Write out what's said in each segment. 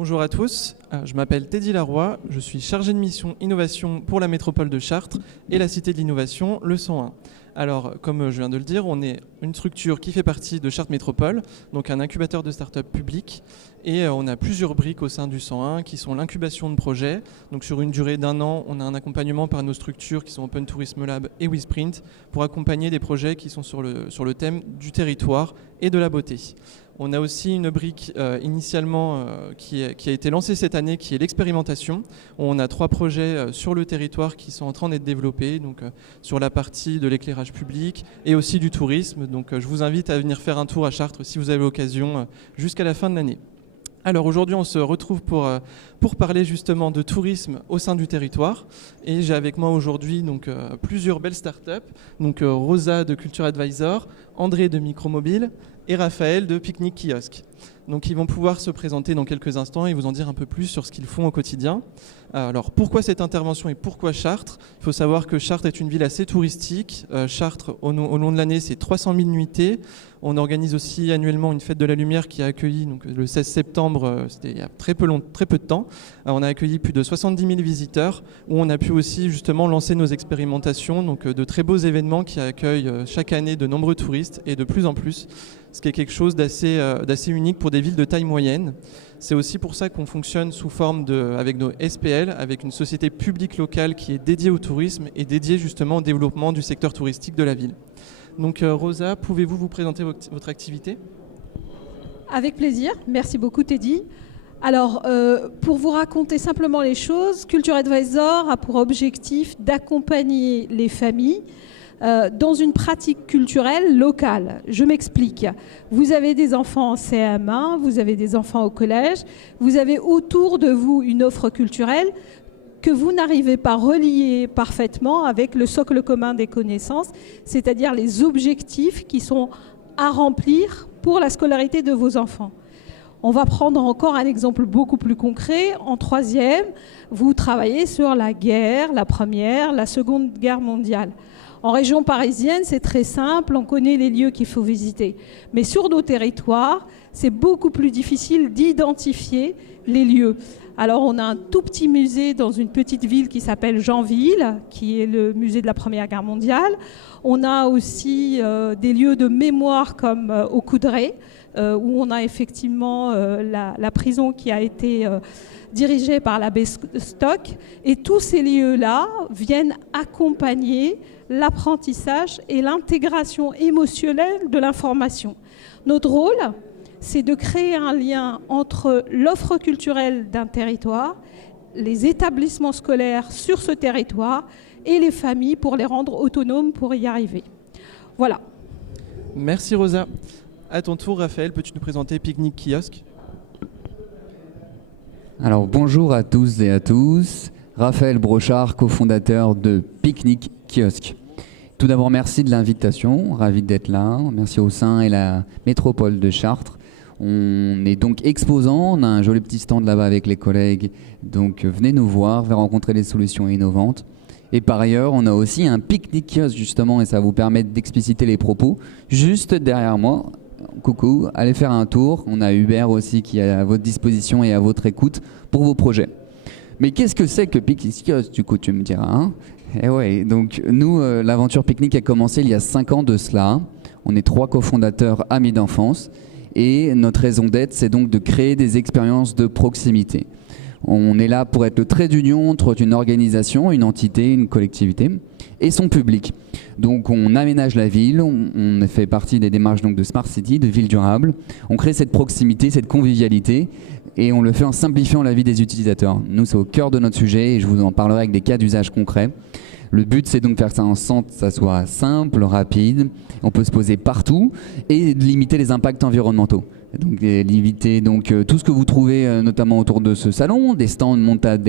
Bonjour à tous, je m'appelle Teddy Laroy, je suis chargé de mission innovation pour la métropole de Chartres et la Cité de l'innovation, le 101. Alors, comme je viens de le dire, on est une structure qui fait partie de Chartres Métropole, donc un incubateur de start-up public, et on a plusieurs briques au sein du 101 qui sont l'incubation de projets. Donc sur une durée d'1 an, on a un accompagnement par nos structures qui sont Open Tourism Lab et WeSprint pour accompagner des projets qui sont sur le thème du territoire et de la beauté. On a aussi une brique initialement qui a été lancée cette année, qui est l'expérimentation. On a 3 projets sur le territoire qui sont en train d'être développés, donc sur la partie de l'éclairage public et aussi du tourisme. Donc je vous invite à venir faire un tour à Chartres si vous avez l'occasion jusqu'à la fin de l'année. Alors aujourd'hui, on se retrouve pour parler justement de tourisme au sein du territoire. Et j'ai avec moi aujourd'hui donc, plusieurs belles startups. Donc Rosa de Culture Advisor, André de Micromobile et Raphaël de Picnic Kiosque. Donc ils vont pouvoir se présenter dans quelques instants et vous en dire un peu plus sur ce qu'ils font au quotidien. Alors pourquoi cette intervention et pourquoi Chartres ? Il faut savoir que Chartres est une ville assez touristique. Chartres, au long de l'année, c'est 300 000 nuitées. On organise aussi annuellement une fête de la lumière qui a accueilli donc, le 16 septembre, c'était il y a très peu de temps. On a accueilli plus de 70 000 visiteurs où on a pu aussi justement lancer nos expérimentations, donc de très beaux événements qui accueillent chaque année de nombreux touristes et de plus en plus, ce qui est quelque chose d'assez unique pour des villes de taille moyenne. C'est aussi pour ça qu'on fonctionne sous forme avec nos SPL, avec une société publique locale qui est dédiée au tourisme et dédiée justement au développement du secteur touristique de la ville. Donc Rosa, pouvez-vous vous présenter votre activité ? Avec plaisir, merci beaucoup Teddy. Alors, pour vous raconter simplement les choses, Culture Advisor a pour objectif d'accompagner les familles dans une pratique culturelle locale. Je m'explique. Vous avez des enfants en CM1, vous avez des enfants au collège, vous avez autour de vous une offre culturelle que vous n'arrivez pas à relier parfaitement avec le socle commun des connaissances, c'est-à-dire les objectifs qui sont à remplir pour la scolarité de vos enfants. On va prendre encore un exemple beaucoup plus concret. En 3e, vous travaillez sur la guerre, la Première, la Seconde Guerre mondiale. En région parisienne, c'est très simple, on connaît les lieux qu'il faut visiter. Mais sur nos territoires, c'est beaucoup plus difficile d'identifier les lieux. Alors on a un tout petit musée dans une petite ville qui s'appelle Jeanville, qui est le musée de la Première Guerre mondiale. On a aussi des lieux de mémoire comme au Coudray, où on a effectivement la prison qui a été dirigée par l'abbé Stock. Et tous ces lieux-là viennent accompagner l'apprentissage et l'intégration émotionnelle de l'information. Notre rôle, c'est de créer un lien entre l'offre culturelle d'un territoire, les établissements scolaires sur ce territoire et les familles pour les rendre autonomes pour y arriver. Voilà. Merci Rosa. À ton tour, Raphaël, peux-tu nous présenter Picnic Kiosque ? Alors bonjour à tous et à tous. Raphaël Brochard, cofondateur de Picnic Kiosque. Tout d'abord, merci de l'invitation, ravi d'être là. Merci au sein et la métropole de Chartres. On est donc exposant, on a un joli petit stand là-bas avec les collègues, donc venez nous voir, venez rencontrer des solutions innovantes. Et par ailleurs, on a aussi un pique-nique kiosque justement, et ça vous permet d'expliciter les propos, juste derrière moi. Coucou, allez faire un tour, on a Hubert aussi qui est à votre disposition et à votre écoute pour vos projets. Mais qu'est-ce que c'est que pique-nique kiosque, du coup tu me diras, hein ? Eh ouais, donc nous, l'aventure pique-nique a commencé il y a 5 ans de cela. On est 3 cofondateurs amis d'enfance. Et notre raison d'être, c'est donc de créer des expériences de proximité. On est là pour être le trait d'union entre une organisation, une entité, une collectivité et son public. Donc on aménage la ville, on fait partie des démarches donc, de Smart City, de ville durable. On crée cette proximité, cette convivialité et on le fait en simplifiant la vie des utilisateurs. Nous, c'est au cœur de notre sujet et je vous en parlerai avec des cas d'usage concrets. Le but, c'est donc de faire ça en sorte que ça soit simple, rapide, on peut se poser partout et de limiter les impacts environnementaux. Donc limiter tout ce que vous trouvez notamment autour de ce salon, des stands montades,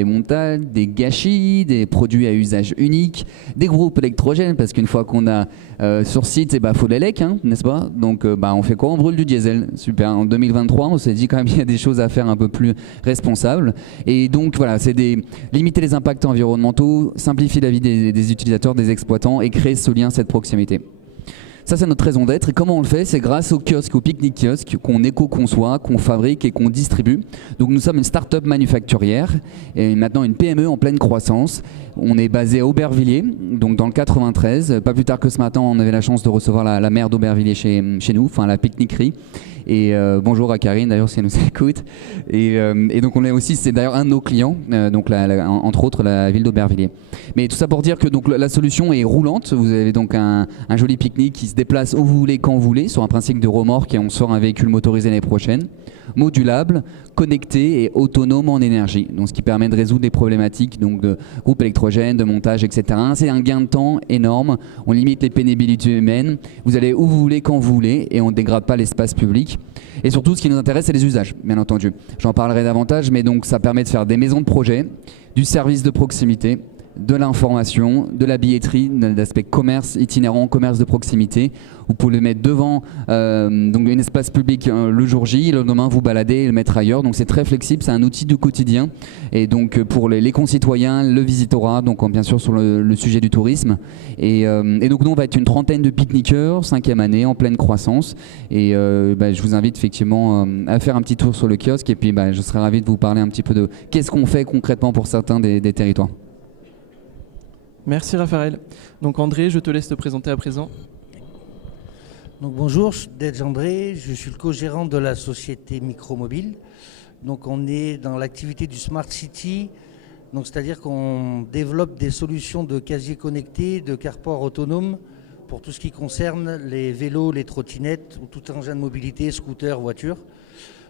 des gâchis, des produits à usage unique, des groupes électrogènes parce qu'une fois qu'on a sur site, faut de l'élec, n'est-ce pas ? Donc on fait quoi ? On brûle du diesel. Super. En 2023, on s'est dit quand même qu'il y a des choses à faire un peu plus responsables. Et donc voilà, c'est limiter les impacts environnementaux, simplifier la vie des utilisateurs, des exploitants et créer ce lien, cette proximité. Ça, c'est notre raison d'être. Et comment on le fait? C'est grâce aux kiosques, aux pique-nique kiosques qu'on éco-conçoit, qu'on fabrique et qu'on distribue. Donc nous sommes une start-up manufacturière et maintenant une PME en pleine croissance. On est basé à Aubervilliers, donc dans le 93. Pas plus tard que ce matin, on avait la chance de recevoir la maire d'Aubervilliers chez nous, enfin la pique-niquerie. Et bonjour à Karine d'ailleurs si elle nous écoute. Et donc on est aussi, c'est d'ailleurs un de nos clients, donc entre autres la ville d'Aubervilliers. Mais tout ça pour dire que donc la solution est roulante. Vous avez donc un joli pique-nique qui se déplace où vous voulez, quand vous voulez, sur un principe de remorque, et on sort un véhicule motorisé l'année prochaine. Modulable, connecté et autonome en énergie. Donc ce qui permet de résoudre des problématiques donc de groupe électrogène, de montage, etc. C'est un gain de temps énorme. On limite les pénibilités humaines. Vous allez où vous voulez, quand vous voulez, et on ne dégrade pas l'espace public. Et surtout, ce qui nous intéresse, c'est les usages, bien entendu. J'en parlerai davantage, mais donc ça permet de faire des maisons de projet, du service de proximité, de l'information, de la billetterie, de l'aspect commerce itinérant, commerce de proximité. Vous pouvez le mettre devant donc un espace public le jour J, le lendemain vous balader et le mettre ailleurs. Donc c'est très flexible, c'est un outil du quotidien. Et donc pour les concitoyens, le visitorat, donc bien sûr sur le sujet du tourisme. Et donc nous on va être une trentaine de pique-niqueurs, 5e année, en pleine croissance. Et je vous invite effectivement à faire un petit tour sur le kiosque. Et puis je serai ravi de vous parler un petit peu de qu'est-ce qu'on fait concrètement pour certains des territoires. Merci Raphaël. Donc André, je te laisse te présenter à présent. Donc bonjour, je suis Dedge André, je suis le co-gérant de la société Micromobile. Donc on est dans l'activité du Smart City, donc c'est-à-dire qu'on développe des solutions de casiers connectés, de carport autonome pour tout ce qui concerne les vélos, les trottinettes ou tout engin de mobilité, scooter, voiture.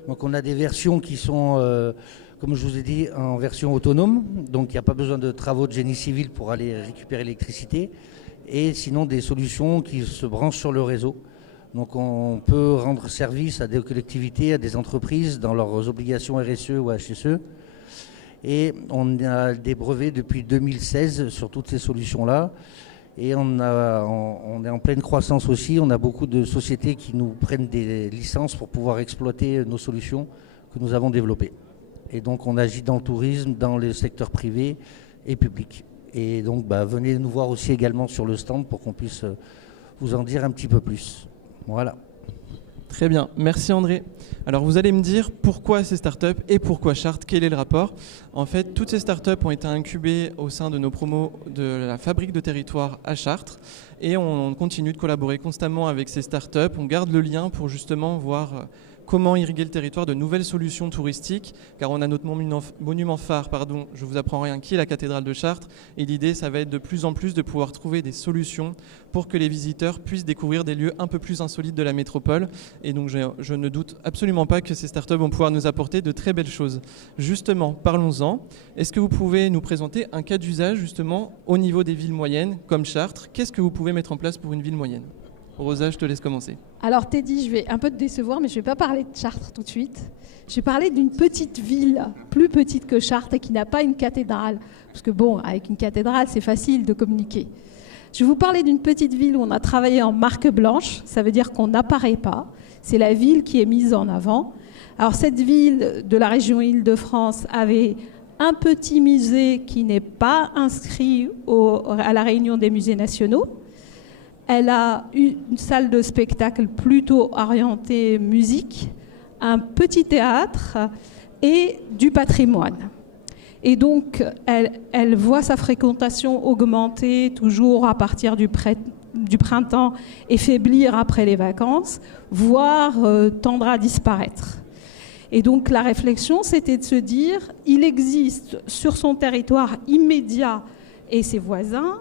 Donc on a des versions qui sont, comme je vous ai dit, en version autonome, donc il n'y a pas besoin de travaux de génie civil pour aller récupérer l'électricité, et sinon des solutions qui se branchent sur le réseau. Donc on peut rendre service à des collectivités, à des entreprises dans leurs obligations RSE ou HSE. Et on a des brevets depuis 2016 sur toutes ces solutions-là. Et on est en pleine croissance aussi. On a beaucoup de sociétés qui nous prennent des licences pour pouvoir exploiter nos solutions que nous avons développées. Et donc on agit dans le tourisme, dans les secteurs privés et publics. Et donc venez nous voir aussi également sur le stand pour qu'on puisse vous en dire un petit peu plus. Voilà. Très bien, merci André. Alors vous allez me dire pourquoi ces startups et pourquoi Chartres, quel est le rapport? En fait, toutes ces startups ont été incubées au sein de nos promos de la fabrique de territoire à Chartres et on continue de collaborer constamment avec ces startups. On garde le lien pour justement voir comment irriguer le territoire de nouvelles solutions touristiques, car on a notre monument phare, je vous apprends rien, qui est la cathédrale de Chartres, et l'idée ça va être de plus en plus de pouvoir trouver des solutions pour que les visiteurs puissent découvrir des lieux un peu plus insolites de la métropole, et donc je ne doute absolument pas que ces startups vont pouvoir nous apporter de très belles choses. Justement, parlons-en, est-ce que vous pouvez nous présenter un cas d'usage justement au niveau des villes moyennes comme Chartres? Qu'est-ce que vous pouvez mettre en place pour une ville moyenne? Rosa, je te laisse commencer. Alors Teddy, je vais un peu te décevoir, mais je ne vais pas parler de Chartres tout de suite. Je vais parler d'une petite ville, plus petite que Chartres et qui n'a pas une cathédrale. Parce que bon, avec une cathédrale, c'est facile de communiquer. Je vais vous parler d'une petite ville où on a travaillé en marque blanche. Ça veut dire qu'on n'apparaît pas. C'est la ville qui est mise en avant. Alors cette ville de la région Île-de-France avait un petit musée qui n'est pas inscrit à la réunion des musées nationaux. Elle a une salle de spectacle plutôt orientée musique, un petit théâtre et du patrimoine. Et donc, elle voit sa fréquentation augmenter toujours à partir du printemps et faiblir après les vacances, voire tendre à disparaître. Et donc, la réflexion, c'était de se dire, il existe sur son territoire immédiat et ses voisins,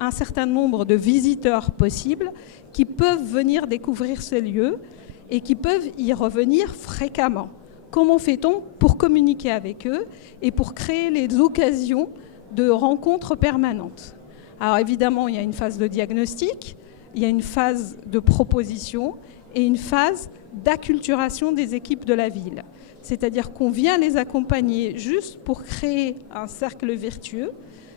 un certain nombre de visiteurs possibles qui peuvent venir découvrir ces lieux et qui peuvent y revenir fréquemment. Comment fait-on pour communiquer avec eux et pour créer les occasions de rencontres permanentes? Alors évidemment, il y a une phase de diagnostic, il y a une phase de proposition et une phase d'acculturation des équipes de la ville. C'est-à-dire qu'on vient les accompagner juste pour créer un cercle vertueux,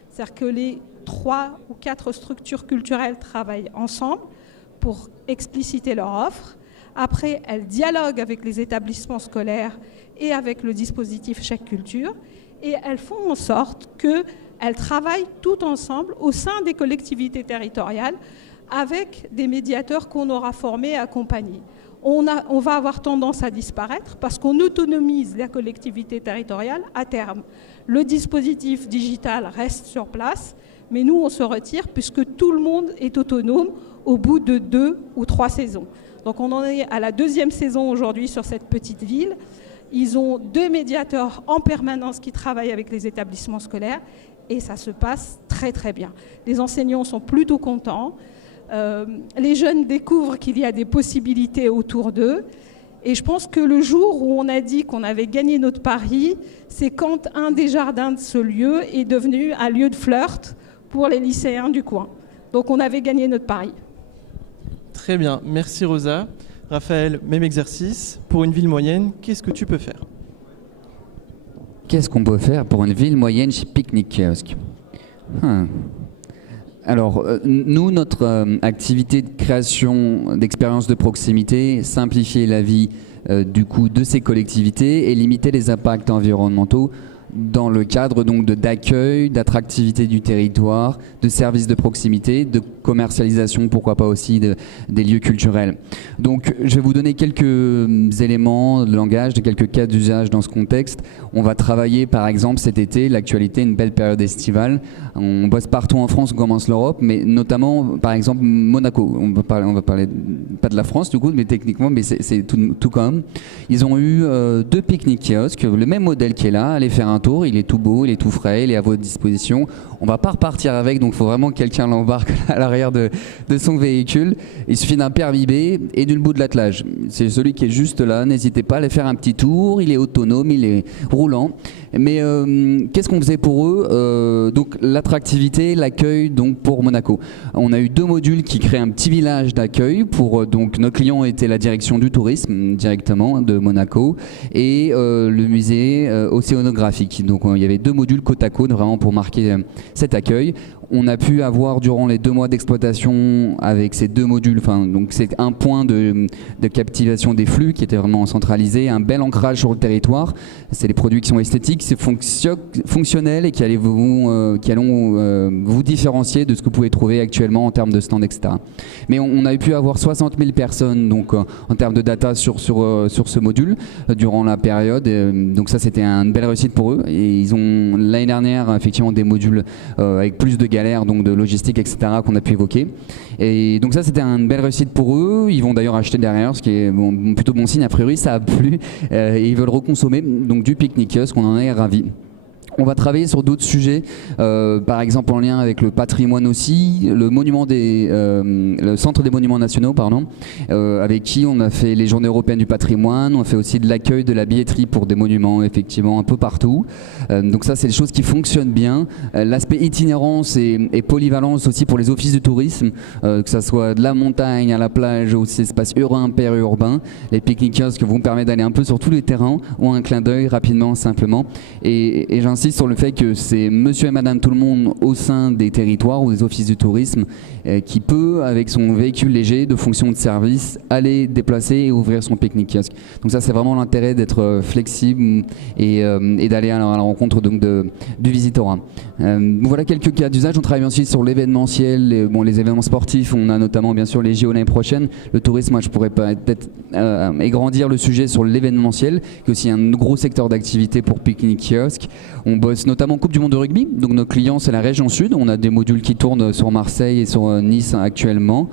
c'est-à-dire que les 3 ou 4 structures culturelles travaillent ensemble pour expliciter leur offre. Après, elles dialoguent avec les établissements scolaires et avec le dispositif Chaque Culture. Et elles font en sorte qu'elles travaillent toutes ensemble au sein des collectivités territoriales avec des médiateurs qu'on aura formés et accompagnés. On va avoir tendance à disparaître parce qu'on autonomise la collectivité territoriale à terme. Le dispositif digital reste sur place, mais nous, on se retire puisque tout le monde est autonome au bout de 2 ou 3 saisons. Donc on en est à la 2e saison aujourd'hui sur cette petite ville. Ils ont 2 médiateurs en permanence qui travaillent avec les établissements scolaires et ça se passe très très bien. Les enseignants sont plutôt contents. Les jeunes découvrent qu'il y a des possibilités autour d'eux. Et je pense que le jour où on a dit qu'on avait gagné notre pari, c'est quand un des jardins de ce lieu est devenu un lieu de flirt pour les lycéens du coin. Donc on avait gagné notre pari. Très bien, merci Rosa. Raphaël, même exercice. Pour une ville moyenne, qu'est-ce que tu peux faire? Qu'est-ce qu'on peut faire pour une ville moyenne chez Picnic Kiosque? Alors, nous, notre activité de création d'expériences de proximité, simplifier la vie du coup de ces collectivités et limiter les impacts environnementaux dans le cadre donc d'accueil, d'attractivité du territoire, de services de proximité, de commercialisation, pourquoi pas aussi des lieux culturels. Donc je vais vous donner quelques éléments de langage, de quelques cas d'usage dans ce contexte. On va travailler par exemple cet été, l'actualité, une belle période estivale. On bosse partout en France, on commence l'Europe, mais notamment par exemple Monaco. On va parler pas de la France du coup, mais techniquement, mais c'est tout comme. Ils ont eu 2 pique-niques kiosques, le même modèle qui est là, allez faire un tour, il est tout beau, il est tout frais, il est à votre disposition. On va pas repartir avec, donc il faut vraiment que quelqu'un l'embarque à l'arrière de son véhicule. Il suffit d'un permis B et d'une bout de l'attelage. C'est celui qui est juste là, n'hésitez pas à aller faire un petit tour, il est autonome, il est roulant. Mais qu'est-ce qu'on faisait pour eux? Donc l'attractivité, l'accueil donc pour Monaco. On a eu 2 modules qui créent un petit village d'accueil pour donc notre client était la direction du tourisme directement de Monaco et le musée océanographique. Donc il y avait 2 modules côte à côte vraiment pour marquer cet accueil. On a pu avoir durant les 2 mois d'exploitation avec ces 2 modules, donc c'est un point de captivation des flux qui était vraiment centralisé, un bel ancrage sur le territoire. C'est des produits qui sont esthétiques, c'est fonctionnel et qui allons vous différencier de ce que vous pouvez trouver actuellement en termes de stand, etc. Mais on a pu avoir 60 000 personnes donc en termes de data sur ce module durant la période. Donc ça c'était une belle réussite pour eux. Et ils ont l'année dernière effectivement des modules avec plus de galères, donc de logistique, etc. qu'on a pu évoquer. Et donc ça c'était une belle réussite pour eux. Ils vont d'ailleurs acheter derrière, ce qui est plutôt bon signe. A priori ça a plu et ils veulent reconsommer donc du pique-nique kiosque, on en est ravis. On va travailler sur d'autres sujets, par exemple en lien avec le patrimoine aussi, le centre des monuments nationaux, avec qui on a fait les journées européennes du patrimoine, on a fait aussi de l'accueil de la billetterie pour des monuments effectivement un peu partout. Donc ça c'est des choses qui fonctionnent bien. L'aspect itinérance et polyvalence aussi pour les offices du tourisme, que ça soit de la montagne à la plage ou ces espaces urbains, périurbains. Les pique-niques kiosques vont permettre d'aller un peu sur tous les terrains ou un clin d'œil rapidement, simplement. Et j'insiste sur le fait que c'est monsieur et madame tout le monde au sein des territoires ou des offices du tourisme qui peut, avec son véhicule léger de fonction de service, aller déplacer et ouvrir son pique-nique kiosque. Donc ça c'est vraiment l'intérêt d'être flexible et d'aller à la rencontre donc du visitorat. Voilà quelques cas d'usage. On travaille aussi sur l'événementiel, les événements sportifs. On a notamment bien sûr les JO l'année prochaine. Le tourisme, moi je pourrais peut-être agrandir le sujet sur l'événementiel, qui est aussi un gros secteur d'activité pour pique-nique kiosque. On bosse notamment Coupe du Monde de rugby. Donc nos clients c'est la région sud. On a des modules qui tournent sur Marseille et sur Nice actuellement.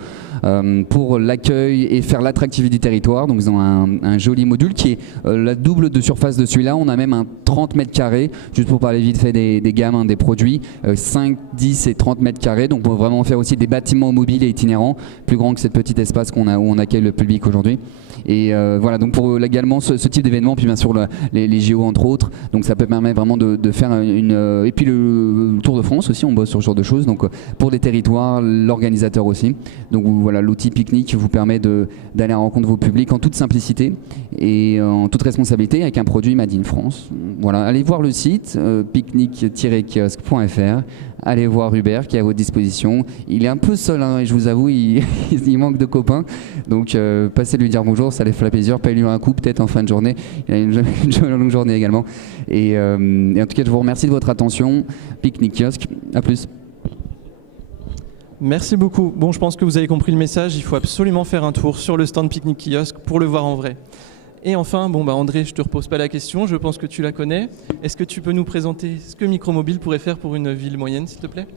Pour l'accueil et faire l'attractivité du territoire. Donc ils ont un joli module qui est la double de surface de celui-là. On a même un 30 mètres carrés, juste pour parler vite fait des gammes, des produits, 5, 10 et 30 mètres carrés. Donc on peut vraiment faire aussi des bâtiments mobiles et itinérants, plus grands que ce petit espace où on accueille le public aujourd'hui. Et voilà, donc pour également ce type d'événement, puis bien sûr les JO entre autres. Donc ça peut permettre vraiment de faire et puis le Tour de France aussi, on bosse sur ce genre de choses. Donc pour des territoires, l'organisateur aussi. Donc voilà, l'outil pique-nique vous permet d'aller à la rencontre de vos publics en toute simplicité et en toute responsabilité avec un produit Made in France. Voilà, allez voir le site pique-nique-kiosque.fr. Allez voir Hubert qui est à votre disposition. Il est un peu seul, et je vous avoue, il manque de copains. Donc passez lui dire bonjour, ça lui fait plaisir. Payez-lui un coup peut-être en fin de journée. Il a une longue journée également. Et en tout cas, je vous remercie de votre attention. Pique-nique kiosque, à plus. Merci beaucoup. Bon, je pense que vous avez compris le message. Il faut absolument faire un tour sur le stand Pique-Nique Kiosque pour le voir en vrai. Et enfin, André, je ne te repose pas la question. Je pense que tu la connais. Est-ce que tu peux nous présenter ce que Micromobile pourrait faire pour une ville moyenne, s'il te plaît ?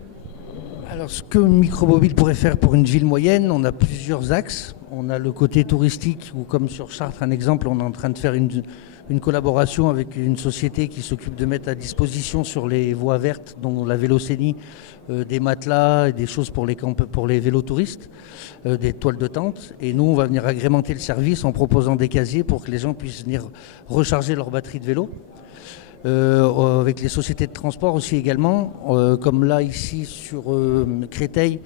Alors, ce que Micromobile pourrait faire pour une ville moyenne, on a plusieurs axes. On a le côté touristique, où comme sur Chartres, un exemple, on est en train de faire une collaboration avec une société qui s'occupe de mettre à disposition sur les voies vertes, dont la Vélocénie, des matelas et des choses pour les vélos touristes, des toiles de tente. Et nous, on va venir agrémenter le service en proposant des casiers pour que les gens puissent venir recharger leur batterie de vélo. Avec les sociétés de transport aussi également, comme là ici sur Créteil,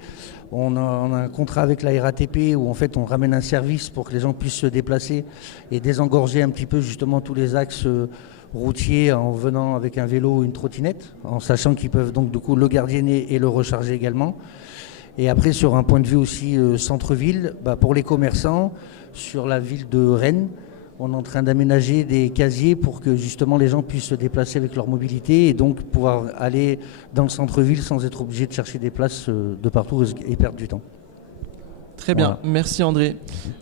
on a un contrat avec la RATP où en fait on ramène un service pour que les gens puissent se déplacer et désengorger un petit peu justement tous les axes routiers en venant avec un vélo ou une trottinette, en sachant qu'ils peuvent donc du coup le gardienner et le recharger également. Et après sur un point de vue aussi centre-ville, pour les commerçants, sur la ville de Rennes, on est en train d'aménager des casiers pour que justement les gens puissent se déplacer avec leur mobilité et donc pouvoir aller dans le centre-ville sans être obligés de chercher des places de partout et perdre du temps. Très bien, voilà. Merci André.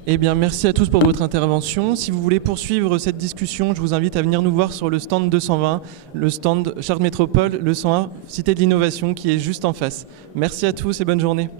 Eh bien, merci à tous pour votre intervention. Si vous voulez poursuivre cette discussion, je vous invite à venir nous voir sur le stand 220, le stand Chartres Métropole, le 101, Cité de l'Innovation qui est juste en face. Merci à tous et bonne journée.